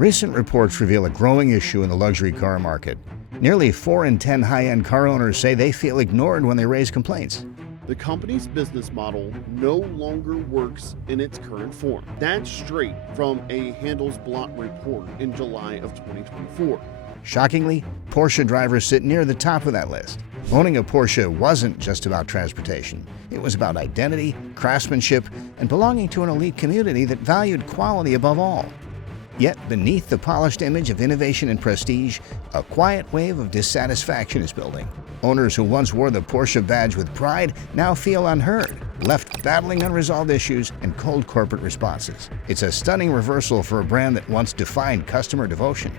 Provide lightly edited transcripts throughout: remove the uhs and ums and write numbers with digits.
Recent reports reveal a growing issue in the luxury car market. Nearly 4 in 10 high-end car owners say they feel ignored when they raise complaints. The company's business model no longer works in its current form. That's straight from a Handelsblatt report in July of 2024. Shockingly, Porsche drivers sit near the top of that list. Owning a Porsche wasn't just about transportation. It was about identity, craftsmanship, and belonging to an elite community that valued quality above all. Yet, beneath the polished image of innovation and prestige, a quiet wave of dissatisfaction is building. Owners who once wore the Porsche badge with pride now feel unheard, left battling unresolved issues and cold corporate responses. It's a stunning reversal for a brand that once defined customer devotion.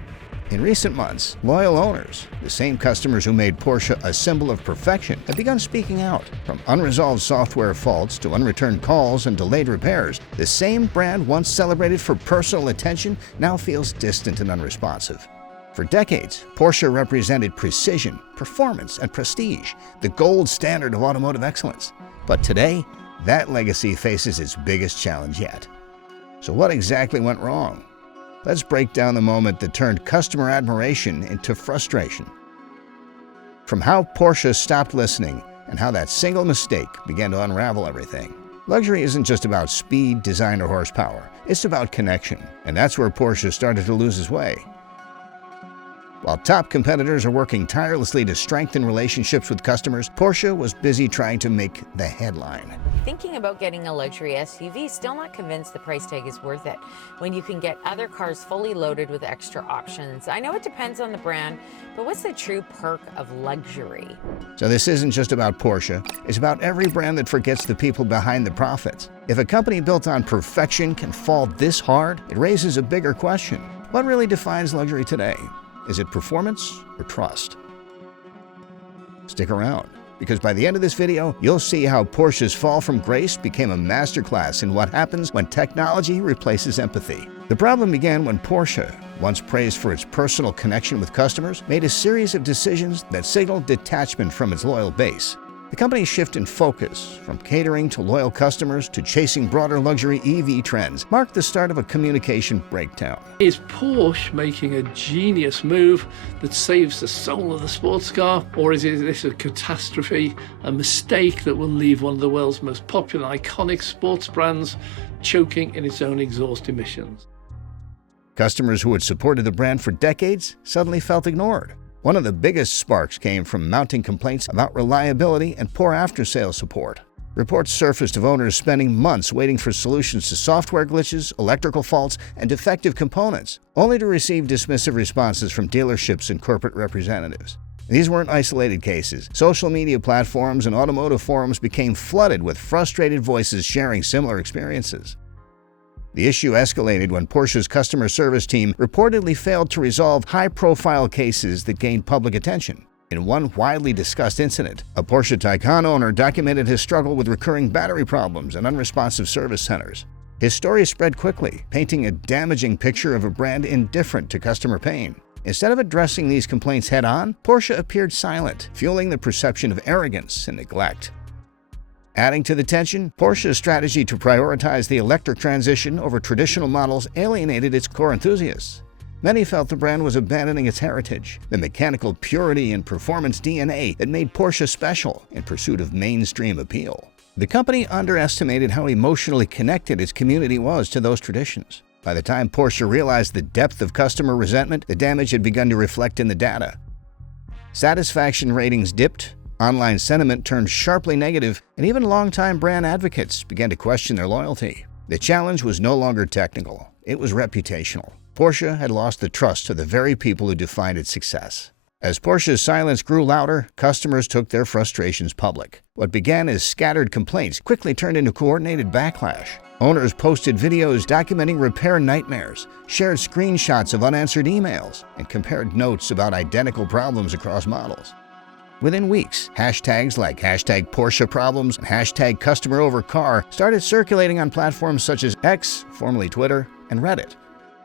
In recent months, loyal owners, the same customers who made Porsche a symbol of perfection, have begun speaking out. From unresolved software faults to unreturned calls and delayed repairs, the same brand once celebrated for personal attention now feels distant and unresponsive. For decades, Porsche represented precision, performance, and prestige, the gold standard of automotive excellence. But today, that legacy faces its biggest challenge yet. So what exactly went wrong? Let's break down the moment that turned customer admiration into frustration. From how Porsche stopped listening and how that single mistake began to unravel everything. Luxury isn't just about speed, design, or horsepower. It's about connection, and that's where Porsche started to lose its way. While top competitors are working tirelessly to strengthen relationships with customers, Porsche was busy trying to make the headline. Thinking about getting a luxury SUV, still not convinced the price tag is worth it when you can get other cars fully loaded with extra options. I know it depends on the brand, but what's the true perk of luxury? So this isn't just about Porsche, it's about every brand that forgets the people behind the profits. If a company built on perfection can fall this hard, it raises a bigger question. What really defines luxury today? Is it performance or trust? Stick around, because by the end of this video, you'll see how Porsche's fall from grace became a masterclass in what happens when technology replaces empathy. The problem began when Porsche, once praised for its personal connection with customers, made a series of decisions that signaled detachment from its loyal base. The company's shift in focus, from catering to loyal customers to chasing broader luxury EV trends, marked the start of a communication breakdown. Is Porsche making a genius move that saves the soul of the sports car, or is this a catastrophe, a mistake that will leave one of the world's most popular iconic sports brands choking in its own exhaust emissions? Customers who had supported the brand for decades suddenly felt ignored. One of the biggest sparks came from mounting complaints about reliability and poor after-sales support. Reports surfaced of owners spending months waiting for solutions to software glitches, electrical faults, and defective components, only to receive dismissive responses from dealerships and corporate representatives. These weren't isolated cases. Social media platforms and automotive forums became flooded with frustrated voices sharing similar experiences. The issue escalated when Porsche's customer service team reportedly failed to resolve high-profile cases that gained public attention. In one widely discussed incident, a Porsche Taycan owner documented his struggle with recurring battery problems and unresponsive service centers. His story spread quickly, painting a damaging picture of a brand indifferent to customer pain. Instead of addressing these complaints head-on, Porsche appeared silent, fueling the perception of arrogance and neglect. Adding to the tension, Porsche's strategy to prioritize the electric transition over traditional models alienated its core enthusiasts. Many felt the brand was abandoning its heritage, the mechanical purity and performance DNA that made Porsche special in pursuit of mainstream appeal. The company underestimated how emotionally connected its community was to those traditions. By the time Porsche realized the depth of customer resentment, the damage had begun to reflect in the data. Satisfaction ratings dipped, online sentiment turned sharply negative, and even longtime brand advocates began to question their loyalty. The challenge was no longer technical, it was reputational. Porsche had lost the trust of the very people who defined its success. As Porsche's silence grew louder, customers took their frustrations public. What began as scattered complaints quickly turned into coordinated backlash. Owners posted videos documenting repair nightmares, shared screenshots of unanswered emails, and compared notes about identical problems across models. Within weeks, hashtags like #PorscheProblems and #CustomerOverCar started circulating on platforms such as X, formerly Twitter, and Reddit.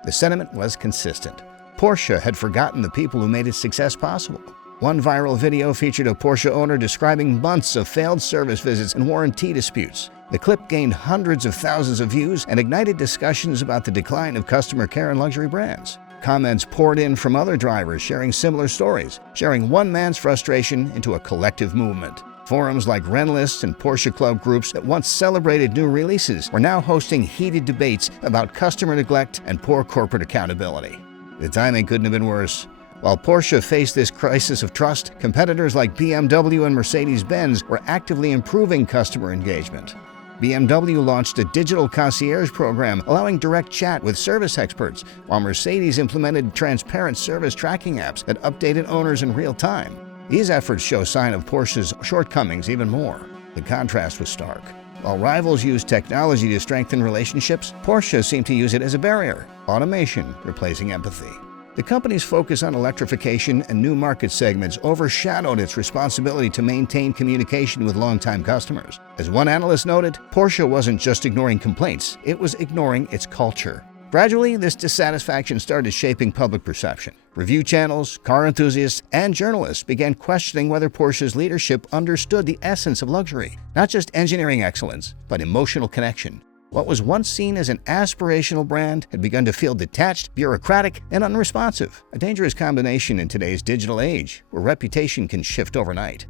The sentiment was consistent. Porsche had forgotten the people who made its success possible. One viral video featured a Porsche owner describing months of failed service visits and warranty disputes. The clip gained hundreds of thousands of views and ignited discussions about the decline of customer care in luxury brands. Comments poured in from other drivers sharing similar stories, sharing one man's frustration into a collective movement. Forums like Renlist and Porsche Club groups that once celebrated new releases were now hosting heated debates about customer neglect and poor corporate accountability. The timing couldn't have been worse. While Porsche faced this crisis of trust, competitors like BMW and Mercedes-Benz were actively improving customer engagement. BMW launched a digital concierge program allowing direct chat with service experts, while Mercedes implemented transparent service tracking apps that updated owners in real time. These efforts show sign of Porsche's shortcomings even more. The contrast was stark. While rivals use technology to strengthen relationships, Porsche seemed to use it as a barrier, automation replacing empathy. The company's focus on electrification and new market segments overshadowed its responsibility to maintain communication with longtime customers. As one analyst noted, Porsche wasn't just ignoring complaints, it was ignoring its culture. Gradually, this dissatisfaction started shaping public perception. Review channels, car enthusiasts, and journalists began questioning whether Porsche's leadership understood the essence of luxury, not just engineering excellence, but emotional connection. What was once seen as an aspirational brand had begun to feel detached, bureaucratic, and unresponsive, a dangerous combination in today's digital age, where reputation can shift overnight.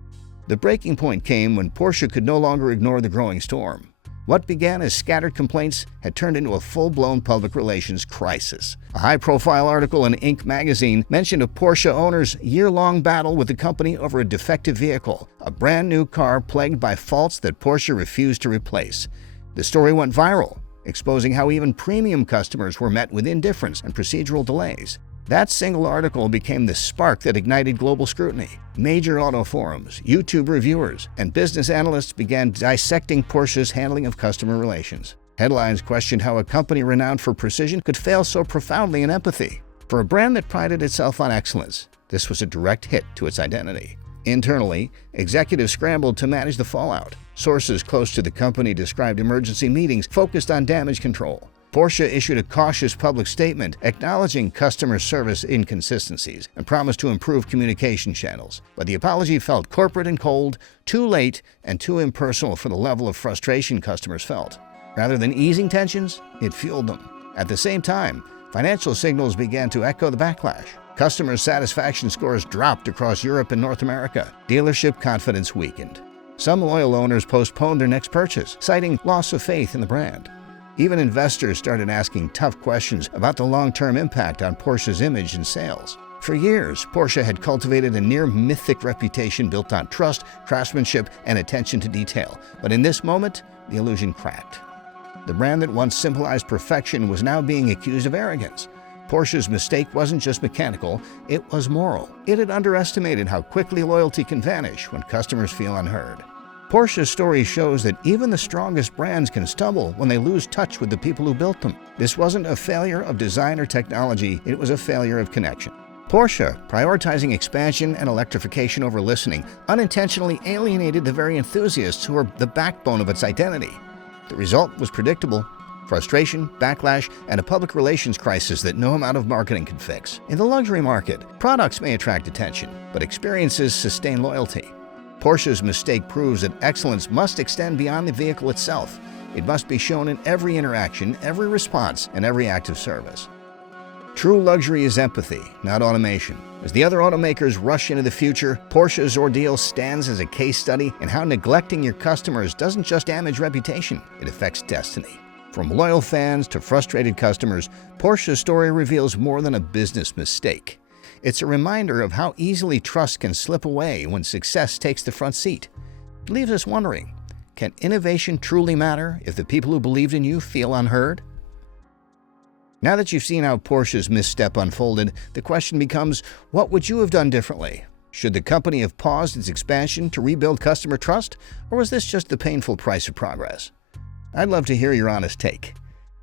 The breaking point came when Porsche could no longer ignore the growing storm. What began as scattered complaints had turned into a full-blown public relations crisis. A high-profile article in Inc. magazine mentioned a Porsche owner's year-long battle with the company over a defective vehicle, a brand-new car plagued by faults that Porsche refused to replace. The story went viral, exposing how even premium customers were met with indifference and procedural delays. That single article became the spark that ignited global scrutiny. Major auto forums, YouTube reviewers, and business analysts began dissecting Porsche's handling of customer relations. Headlines questioned how a company renowned for precision could fail so profoundly in empathy. For a brand that prided itself on excellence, this was a direct hit to its identity. Internally, executives scrambled to manage the fallout. Sources close to the company described emergency meetings focused on damage control. Porsche issued a cautious public statement acknowledging customer service inconsistencies and promised to improve communication channels. But the apology felt corporate and cold, too late, and too impersonal for the level of frustration customers felt. Rather than easing tensions, it fueled them. At the same time, financial signals began to echo the backlash. Customer satisfaction scores dropped across Europe and North America. Dealership confidence weakened. Some loyal owners postponed their next purchase, citing loss of faith in the brand. Even investors started asking tough questions about the long-term impact on Porsche's image and sales. For years, Porsche had cultivated a near-mythic reputation built on trust, craftsmanship, and attention to detail. But in this moment, the illusion cracked. The brand that once symbolized perfection was now being accused of arrogance. Porsche's mistake wasn't just mechanical, it was moral. It had underestimated how quickly loyalty can vanish when customers feel unheard. Porsche's story shows that even the strongest brands can stumble when they lose touch with the people who built them. This wasn't a failure of design or technology, it was a failure of connection. Porsche, prioritizing expansion and electrification over listening, unintentionally alienated the very enthusiasts who were the backbone of its identity. The result was predictable: frustration, backlash, and a public relations crisis that no amount of marketing can fix. In the luxury market, products may attract attention, but experiences sustain loyalty. Porsche's mistake proves that excellence must extend beyond the vehicle itself. It must be shown in every interaction, every response, and every act of service. True luxury is empathy, not automation. As the other automakers rush into the future, Porsche's ordeal stands as a case study in how neglecting your customers doesn't just damage reputation, it affects destiny. From loyal fans to frustrated customers, Porsche's story reveals more than a business mistake. It's a reminder of how easily trust can slip away when success takes the front seat. It leaves us wondering, can innovation truly matter if the people who believed in you feel unheard? Now that you've seen how Porsche's misstep unfolded, the question becomes, what would you have done differently? Should the company have paused its expansion to rebuild customer trust, or was this just the painful price of progress? I'd love to hear your honest take.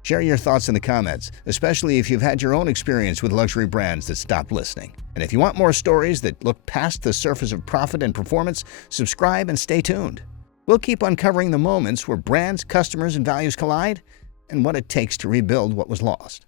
Share your thoughts in the comments, especially if you've had your own experience with luxury brands that stopped listening. And if you want more stories that look past the surface of profit and performance, subscribe and stay tuned. We'll keep uncovering the moments where brands, customers, and values collide, and what it takes to rebuild what was lost.